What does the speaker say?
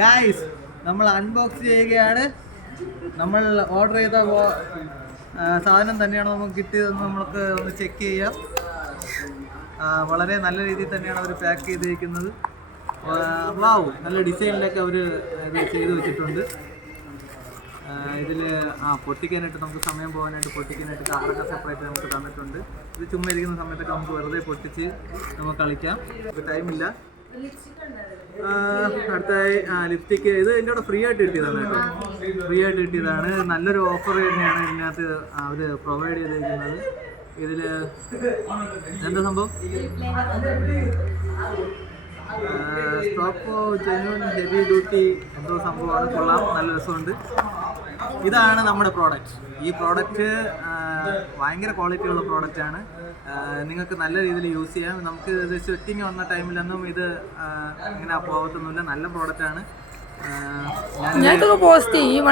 Guys നമ്മൾ unbox ചെയ്യുകയാണ്. നമ്മൾ ഓർഡർ ചെയ്ത സാധനം തന്നെയാണ് നമുക്ക് കിട്ടിയതെന്ന് നമുക്ക് ഒന്ന് ചെക്ക് ചെയ്യാം. വളരെ നല്ല രീതിയിൽ തന്നെയാണ് അവർ പാക്ക് ചെയ്തിരിക്കുന്നത്. വാവ്, നല്ല ഡിസൈനിലൊക്കെ അവർ ഇത് ചെയ്ത് വെച്ചിട്ടുണ്ട്. ഇതിൽ പൊട്ടിക്കാനായിട്ട് നമുക്ക് സമയം പോകാനായിട്ട് പൊട്ടിക്കാനായിട്ട് കവറൊക്കെ സെപ്പറേറ്റ് നമുക്ക് തന്നിട്ടുണ്ട്. ഇത് ചുമ്മാ ഇരിക്കുന്ന സമയത്തൊക്കെ നമുക്ക് വെറുതെ പൊട്ടിച്ച് നമുക്ക് കളിക്കാം. ടൈമില്ല. അടുത്തായി ലിപ്സ്റ്റിക്ക്. ഇത് എൻ്റെ കൂടെ ഫ്രീ ആയിട്ട് കിട്ടിയതാണ് കേട്ടോ. ഫ്രീ ആയിട്ട് കിട്ടിയതാണ്. നല്ലൊരു ഓഫർ തന്നെയാണ് ഇതിനകത്ത് അവർ പ്രൊവൈഡ് ചെയ്തിരിക്കുന്നത്. ഇതിൽ എന്താ സംഭവം? സ്റ്റോക്ക് ജെന്യൂൻ ഹെവി ഡ്യൂട്ടി എന്തോ സംഭവമാണ്. കൊള്ളാം, നല്ല രസമുണ്ട്. ഇതാണ് നമ്മുടെ പ്രോഡക്റ്റ്. ഈ പ്രോഡക്റ്റ് ഭയങ്കര ക്വാളിറ്റി ഉള്ള പ്രോഡക്റ്റാണ്. നിങ്ങൾക്ക് നല്ല രീതിയിൽ യൂസ് ചെയ്യാം. നമുക്ക് ഇത് സെറ്റിങ് വന്ന ടൈമിലൊന്നും ഇത് ഇങ്ങനെ പോകത്തൊന്നുമില്ല. നല്ല പ്രോഡക്റ്റാണ്. ഞാൻ പോസ്റ്റ് ചെയ്യും.